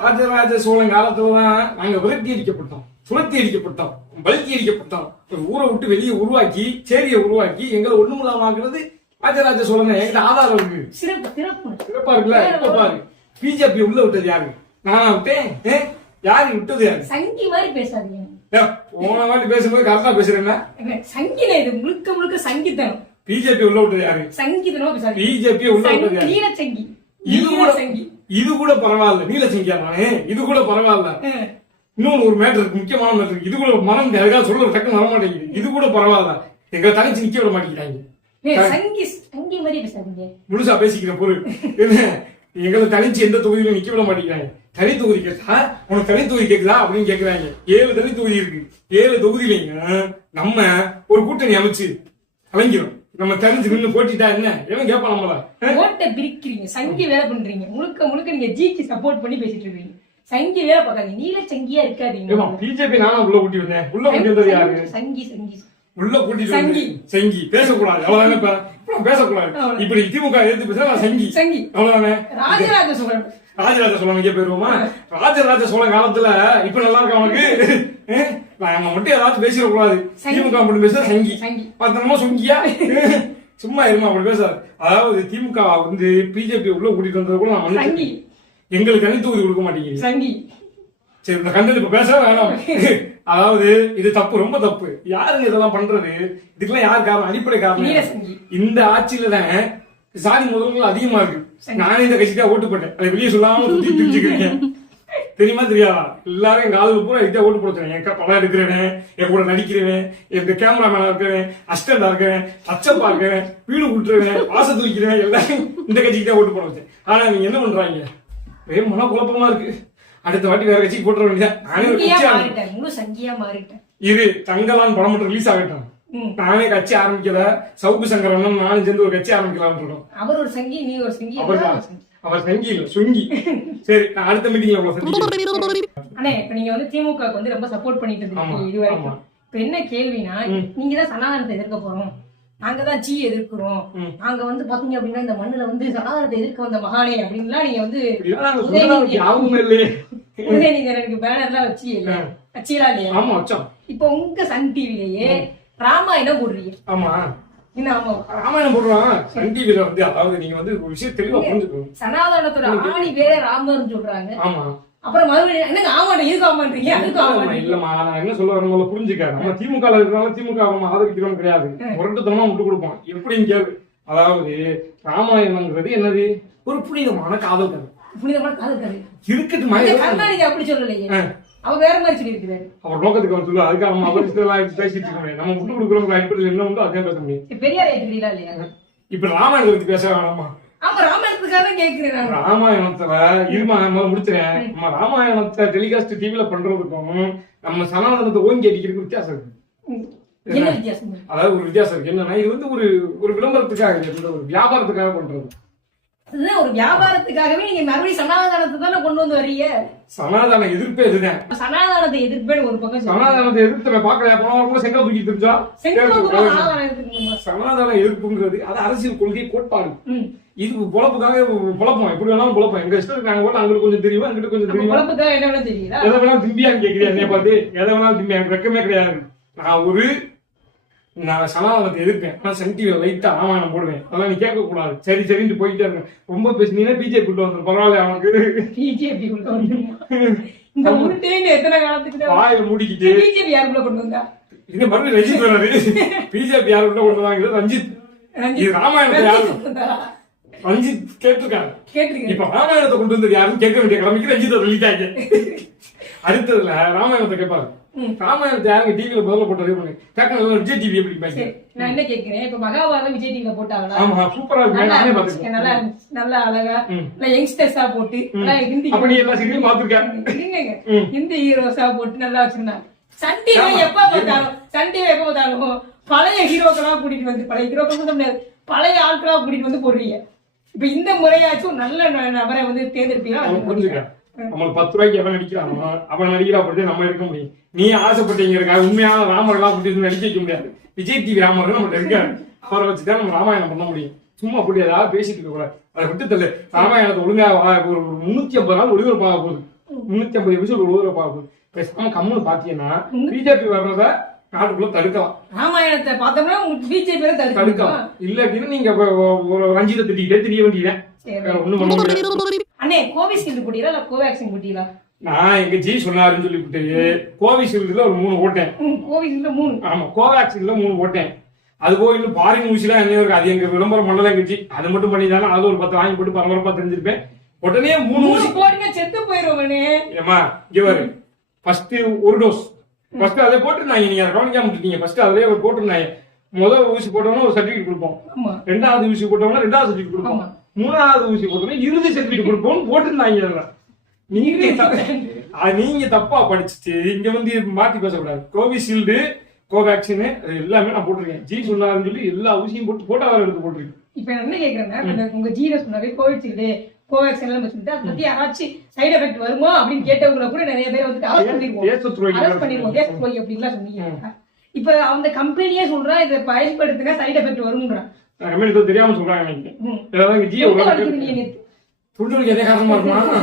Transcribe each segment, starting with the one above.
ராஜராஜ சோழன் காலத்துலதான் நாங்க விரட்டி அடிக்கப்பட்டோம் சுழத்தி அடிக்கப்பட்டோம் பல்கி அடிக்கப்பட்டோம் ஒரு ஊரை விட்டு வெளியே உருவாக்கி சேரியை உருவாக்கி எங்களை ஒண்ணுமில்லாமாக்குறது ராஜராஜ சோழன் எங்கிட்ட ஆதாரம் இருக்கு. சிறப்பு இருக்குல்ல? பாரு. பிஜேபி உள்ள விட்டது யாரு? நானா விட்டேன்? யாரு விட்டது யாரு? சங்கி மாதிரி பேசாதீங்க. போன வாட்டி பேசும்போது கரெக்டா பேசுறேன்னா சங்கில இது முழுக்க முழுக்க சங்கித்தனம். பிஜேபி உள்ள விட்டது யாரு? சங்கித்தனமா பேசாதீங்க. பிஜேபி உள்ள விட்டது யாரு? சங்கி இது சங்கி இது கூட பரவாயில்ல. நீலசங்கியா நானே இது கூட பரவாயில்ல. இன்னொரு ஒரு மேட்டர் இருக்கு முக்கியமான மேட்டர் இருக்கு. இது கூட மனம் எதுக்காக சொல்ல டக்குன்னு வர மாட்டேங்குது இது கூட பரவாயில்ல. எங்க தங்கச்சி நிக்க விட மாட்டேங்கிறாங்க. முழுசா பேசிக்கிற பொருள் என்ன? எங்களை தனிச்சு எந்த தொகுதியிலும் நிக்க விட மாட்டேங்கிறாங்க. தனி தொகுதி கேட்டா உனக்கு தனி தொகுதி கேக்குதா அப்படின்னு கேக்குறாங்க. ஏழு தனி தொகுதி இருக்கு. ஏழு தொகுதியிலைங்க நம்ம ஒரு கூட்டணி அமைச்சு கலைஞரும் நம்ம தனிச்சு நின்று போட்டிட்டா என்ன? எவன் கேட்பான் நம்மள? ஓட்டை பிரிக்கிறீங்க. சங்கி வேலை பண்றீங்க. முழுக்க முழுக்க நீங்க ஜிக்கு சப்போர்ட் பண்ணி பேசிட்டு இருக்கீங்க. சங்கி வேலை பார்க்காதீங்க. நீல சங்கியா இருக்காதீங்க. பிஜேபி நானும் உள்ள கூட்டி வந்தேன். உள்ள கூட்டி வந்தது யாரு? சங்கி சங்கி. உள்ள கூட்டிட்டு சங்கி. சங்கி. பேசக்கூடாது. அவ்வளவுதானே இப்ப? பேசக்கூடாது. இப்படி திமுக எதிர்த்து பேச சங்கி. சங்கி. அவ்வளவுதானே? ராஜராஜ சோழன். ராஜராஜ சோழன் இங்கே போயிருவோமா? ராஜராஜ சோழன் காலத்துல இப்ப நல்லா இருக்கு அவனுக்கு நாம மட்டும் ஏதாச்சும் பேசிடக்கூடாது. திமுக மட்டும் பேச சங்கி. பத்தனமா சொங்கியா? சும்மா இருமா அப்படி பேசாது. அதாவது திமுக வந்து பிஜேபி உள்ள கூட்டிட்டு வந்தது கூட நான். எங்களுக்கு தனி தொகுதி கொடுக்க மாட்டேங்குது. சங்கி. சரி இந்த கண்டென்ட் இப்ப பேச வேணாம். அதாவது இது தப்பு ரொம்ப தப்பு. யாருங்க இதெல்லாம் பண்றது? இதுக்கெல்லாம் யார் காரணம்? அடிப்படை காரணம். இந்த ஆட்சியில தான் சாதி முதல்கள் அதிகமா இருக்கு. நானே இந்த கட்சிக்கா ஓட்டு போட்டேன். அதை வெளியே சொல்லாம சுத்தி தெரிஞ்சுக்கிறீங்க. தெரியுமா தெரியாதா எல்லாரும் எங்க ஆளுங்க பூரா இதான் ஓட்டு போடுறேன் என் படம் எடுக்கிறவன் என் கூட நடிக்கிறவன் என் கேமராமேனா இருக்கிறவன் அசிஸ்டண்டா இருக்கிறவன் அச்சப்பா இருக்கிறவன் வீடு கூட்டுறவன் வாச தூக்கிறவன் எல்லாரும் இந்த கட்சிக்கு தான் ஓட்டு போட வச்சேன் ஆனா நீங்க என்ன பண்றாங்க? ஒரே மன குழப்பமா இருக்கு. அடுத்த வாட்டி வேற கட்சிக்கு போட்டுற வேண்டியதா நானே ஒரு சங்கியா கட்சி ஆரம்பி- மாறிட்டேன். முழு சங்கியா மாறிட்டேன். இது தங்கலான் படம் மட்டும் ரிலீஸ் ஆகட்டும். நானே கட்சி ஆரம்பிக்கல. சவுக்கு சங்கரன் நானும் சேர்ந்து ஒரு கட்சி ஆரம்பிக்கலாம்னு இருக்கோம் அவர் ஒரு சங்கி நீ ஒரு சங்கி. அவர் எல்லாரும் ஒரு சங்கி. சரி நான் அடுத்த மீட்டிங்ல உங்களை சந்திக்கிறேன். அண்ணே இப்ப நீங்க வந்து திமுக வந்து ரொம்ப சப்போர்ட் பண்ணிட்டு இருக்கீங்க இது வரைக்கும். இப்ப என்ன கேள்வினா நீங்க தான் சனாதனத்தை எதிர்க்க போறோம். நாங்க தான் சீ எதிர்க்கிறோம். ம். நாங்க வந்து பாத்தீங்க அப்படின்னா இந்த மண்ணுல வந்து சனாதனத்தை எதிர்க்க வந்த மகானே அப்படின்லாம் நீங்க வந்து உதயநிதிக்கு பேனர்லாம் வச்சு இல்ல. வச்சீங்களா இல்லையா? ஆமா வச்சோம். இப்ப உங்க சன் டிவிலேயே ராமாயணம் போடுறீங்க. ஆமா. ராமாயணம் போடுறான். சன் டிவில வந்து அதாவது நீங்க வந்து ஒரு விஷயம் தெளிவா புரிஞ்சுக்கணும். சனாதனத்தோட ஆணி பேரே ராமர்னு சொல்றாங்க. ஆமா. அப்புறம் மறுபடியும் என்னங்க ஆமாண்ட இதுக்கு ஆமான்றீங்க அதுக்கு ஆமான்றீங்க இல்லம்மா நான் என்ன சொல்ல புரிஞ்சுக்க. நம்ம திமுக இருக்கிறனால திமுக நம்ம ஆதரிக்கிறோம் கிடையாது. முரட்டுத்தனமா விட்டு கொடுப்போம் எப்படின்னு கேளு. அதாவது ராமாயணம்ங்கிறது என்னது? ஒரு புனிதமான காதல் கதை. புனிதமான காதல் கதை. இருக்கட்டுமா? அப்படி சொல்லலையே. அவ வேற மாதிரி சொல்லி இருக்கிறாரு அவர் நோக்கத்துக்கு அவர் சொல்லு அதுக்காக நம்ம அவர் இஷ்டம்லாம் எடுத்து பேசிட்டு இருக்க நம்ம விட்டு கொடுக்குறவங்க அடிப்படையில் என்ன உண்டோ அதான் பேச முடியும் பெரியார் ஏத்துக்கிறீங்களா இல்லையா? இப்ப ராமாயணத்தை பத்தி பேச வேணாமா? ஆமா ராமாயணத்துக்காக நான். ராமாயணத்துல இருமா நம்ம ராமாயணத்தை டெலிகாஸ்ட் டிவில பண்றதுக்கும் நம்ம சனாதனத்தை ஓங்கி அடிக்கிறதுக்கு வித்தியாசம் இருக்கு. அதாவது ஒரு வித்தியாசம் இருக்கு. என்னன்னா இது வந்து ஒரு ஒரு விளம்பரத்துக்காக ஒரு வியாபாரத்துக்காக பண்றது. ஒரு வியாபாரத்துக்காகவே நீங்க மறுபடியும் சனாதனத்தை தானே கொண்டு வந்து வர்றீங்க? சனாதன எதிர்ப்பே இதுதான் சனாதனத்தை எதிர்ப்பேன்னு ஒரு பக்கம். சனாதனத்தை எதிர்த்து பாக்கல போன கூட செங்கல் தூக்கி தெரிஞ்சா? சனாதன எதிர்ப்புங்கிறது அது அரசியல் கொள்கை கோட்பாடு. இது பொழப்புக்காக பொழப்போம். எப்படி வேணாலும் பொழப்போம். எங்க இஷ்டம் நாங்க கூட அங்கிட்டு கொஞ்சம் தெரியும் அங்கிட்டு கொஞ்சம் தெரியும். குழப்பத்துக்காக என்ன வேணா தெரியுதா? எதை வேணாலும் திம்பியான்னு என்னைய பார்த்து? எதை வேணாலும் திம்பி எனக்கு வெக்கமே கிடையாது. நான் ஒரு நான் சனாதனத்தை எதிர்ப்பேன். ஆனா சன் டிவில லைட்டா ராமாயணம் போடுவேன். அதெல்லாம் நீ கேட்க கூடாது சரி சரின்ட்டு போயிட்டே இருக்கேன் ரொம்ப பேசினீங்கன்னா பிஜேபி கூட்டு வந்து பரவாயில்ல அவனுக்கு. பிஜேபி? இந்த உருட்டேன்னு எத்தனை காலத்துக்கு வாயில மூடிக்கிட்டு. பிஜேபி யாருக்குள்ள கொண்டு வந்தா? இது மறுபடியும் ரஞ்சித் வராரு பிஜேபி யாரு உள்ள கொண்டு வந்தாங்க? ரஞ்சித். இது ராமாயணத்தை யாரு ரஞ்சித் கொண்டு? ரஞ்சித் கேட்டிருக்காரு. இப்ப ராமாயணத்தை கொண்டு வந்தது யாருன்னு கேட்க வேண்டிய கடமைக்கு ரஞ்சித்தை சொல்லிட்டாங்க அடுத்ததுல ராமாயணத்தை கேட்பாரு. ராமாயணத்தை யாருங்க டிவில முதல்ல போட்டதே பண்ணு கேட்க விஜய் டிவி எப்படி பாக்க சரி நான் என்ன கேக்குறேன்? இப்ப மகாபாரதம் விஜய் டிவில போட்டாங்களா? ஆமா சூப்பரா இருக்கு. நல்லா அழகா. நல்லா யங்ஸ்டர்ஸா போட்டு நல்லா ஹிந்தி எல்லா சீரியலும் ஹீரோஸா போட்டு நல்லா வச்சிருந்தாங்க. சன் டிவி ஆமா. எப்ப பார்த்தாலும் சன் டிவி எப்ப பார்த்தாலும் பழைய ஹீரோக்களா கூட்டிட்டு வந்து பழைய ஹீரோக்கள் சொல்ல முடியாது. பழைய ஆட்களா கூட்டிட்டு வந்து போடுறீங்க. இப்ப இந்த முறையாச்சும் நல்ல நபரை வந்து தேர்ந்தெடுப்பீங்களா? அவன் நம்மளுக்கு பத்து ரூபாய்க்கு எவன் நடிக்கிறானோ அவன் நடிக்கிறா பற்றி நம்ம எடுக்க முடியும். நீ ஆசைப்பட்டீங்க உண்மையான ராமர்களா அப்படி நடிக்க வைக்க முடியாது. விஜய் டிவி ராமர்கள் நம்ம இருக்காரு. அவரை வச்சுதான் நம்ம ராமாயணம் பண்ண முடியும். சும்மா அப்படி ஏதாவது பேசிட்டு இருக்க கூடாது. அதை விட்டு தள்ளு. ராமாயணத்தை ஒழுங்கா ஒரு முன்னூத்தி ஐம்பது நாள் ஒளிபரப்பாக போகுது. முன்னூத்தி ஐம்பது எபிசோடு உழுவுற பாப்பு பேசாம கம்முன்னு பாத்தீங்கன்னா பிஜேபி வர்றத நாட்டுக்குள்ள தடுக்கலாம். ராமாயணத்தை பார்த்தோம்னா பிஜேபி தடுக்கலாம். தடுக்கலாம் இல்லாட்டினா நீங்க ஒரு ரஞ்சித திட்டிக்கிட்டே தெரிய வேண்டியதான் வேற ஒண்ணும் பண்ண முடியாது. அண்ணே கோவிஷீல்டு போட்டீங்களா இல்ல கோவேக்சின் போட்டீங்களா நான் எங்க ஜி சொன்னாருன்னு சொல்லிவிட்டு கோவிஷீல்டுல ஒரு மூணு ஓட்டேன். ம், கோவிஷீல்டு மூணு. ஆமா கோவேக்சின்ல மூணு ஓட்டேன். அது போய் இன்னும் பாரின் ஊசிலாம் என்ன இருக்கு? அது எங்க விளம்பரம் பண்ணல எங்க ஜி. அது மட்டும் பண்ணி தானே அது ஒரு பத்து வாங்கி போட்டு பரபரப்பா தெரிஞ்சிருப்பேன் உடனே மூணு ஊசி போடுங்க செத்து போயிருவனே ஏமா இங்க பாரு. ஃபர்ஸ்ட் ஒரு டோஸ் ஃபர்ஸ்ட் அதை போட்டுருந்தாங்க. நீங்க அதை கவனிக்காம விட்டுட்டீங்க. ஃபர்ஸ்ட் அதிலே ஒரு போட்டுருந்தாங்க. முதல் ஊசி போட்டோம்னா ஒரு சர்டிபிகேட் கொடுப்போம். ரெண்டாவது ஊசி போட்டோம்னா ரெண்டாவது சர்டிபிகேட் கொடுப்போம். மூணாவது ஊசி போட்டோம்னா இறுதி சர்டிபிகேட் கொடுப்போம்னு போட்டிருந்தாங்க. நீங்க நீங்க தப்பா படிச்சுட்டு இங்க வந்து மாத்தி பேசக்கூடாது. கோவிஷீல்டு கோவேக்சின் எல்லாமே நான் போட்டிருக்கேன். ஜி சொன்னாருன்னு சொல்லி எல்லா ஊசியும் போட்டு போட்டோ வேற எடுத்து போட்டிருக்கேன். இப்ப என்ன கேக்குறேன்னா உங்க ஜீரோ சொன்னாவே கோவிஷீல்டு கோவேக்சின் எல்லாம் சொல்லிட்டு அதை பத்தி யாராச்சும் சைடு எஃபெக்ட் வருமோ அப்படின்னு கேட்டவங்கள கூட நிறைய பேர் வந்துட்டு அரெஸ்ட் பண்ணிருவோம். கேஸ் போய் அப்படின்லாம் சொன்னீங்க. இப்ப அந்த கம்பெனியே சொல்றா இதை பயன்படுத்துங்க சைடு எஃபெக்ட் வரும்ன்றான். ஏதோ தெரியாம சொல்றாங்க நேத்து. துண்டு எதே காரணமா இருக்குமா?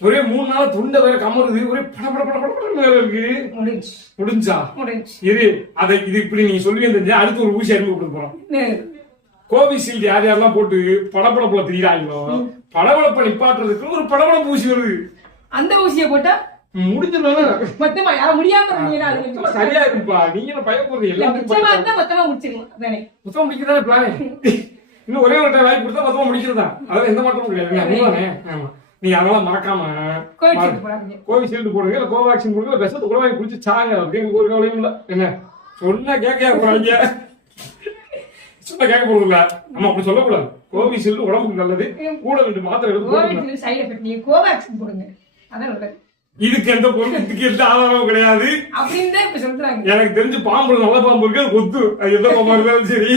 ஒரே மூணு நாள் துண்டை வேற கமருது ஒரே பட பட பட பட வேற இருக்கு. முடிஞ்சு? இரு அதை இது இப்படி நீங்க சொல்லி தெரிஞ்சா அடுத்து ஒரு ஊசி அறிமுக கொடுக்க போறோம் கோவிஷீல்டு யார் யாரெல்லாம் போட்டு படபடப்புல திரியாங்களோ படபடப்பை நிப்பாட்டுறதுக்கு ஒரு படபடப்பு ஊசி வருது. அந்த ஊசியை போட்டா முடிஞ்சிடலாம் மொத்தமா யாரும் முடியாம சரியா இருக்குப்பா நீங்க என்ன பயப்படுறது இல்ல, எல்லாத்துக்கும் மொத்தமா முடிச்சிருக்கலாம் அதானே. மொத்தம் முடிக்கிறதா பிளானே இன்னும் ஒரே ஒரு டைம் வாய்ப்பு கொடுத்தா மொத்தமா முடிக்கிறதா? அதான் எந்த மாற்றமும் கிடையாது. உண்மைதானே ஆமா. நீங்க அதெல்லாம் மறக்காம கோவிஷீல்டு போடுங்க. இல்ல கோவேக்சின் போடுங்க விஷத்தை கூட வாங்கி குடிச்சு சாங்க எங்களுக்கு ஒரு கவலையும் இல்ல. என்ன? சொன்னா கேட்க போறாங்க. கேட்க நம்ம அப்படி சொல்லக்கூடாது. கோவிஷீல்டு உடம்புக்கு நல்லது. கூட ரெண்டு மாத்திரை. கோவிஷீல்டு சைடு எஃபெக்ட் நீங்க கோவேக்சின் போடுங்க. அதான் நல்லது. இதுக்கு எந்த பொருள் இதுக்கு எந்த ஆதாரமும் கிடையாது. அப்படின்னு இப்ப சொல்றாங்க. எனக்கு தெரிஞ்சு பாம்பு நல்ல பாம்பு இருக்கு கொத்து. அது எந்த பாம்பா இருந்தாலும் சரி.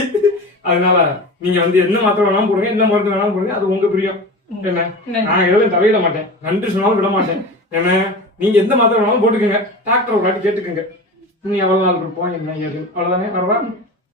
அதனால நீங்க வந்து என்ன மாத்திரை வேணாலும் போடுங்க என்ன மருந்து வேணாலும் போடுங்க அது உங்க பிரியம். என்ன? நான் எதுவும் தலையிட மாட்டேன். நன்றி சொன்னாலும் விட மாட்டேன். என்ன? நீங்க எந்த மாத்திரை வேணாலும் போட்டுக்கோங்க. டாக்டர் ஒரு வாட்டி கேட்டுக்கோங்க. நீ எவ்வளவு நாள் இருப்போம் என்ன ஏது? அவ்வளவுதானே? வரவா?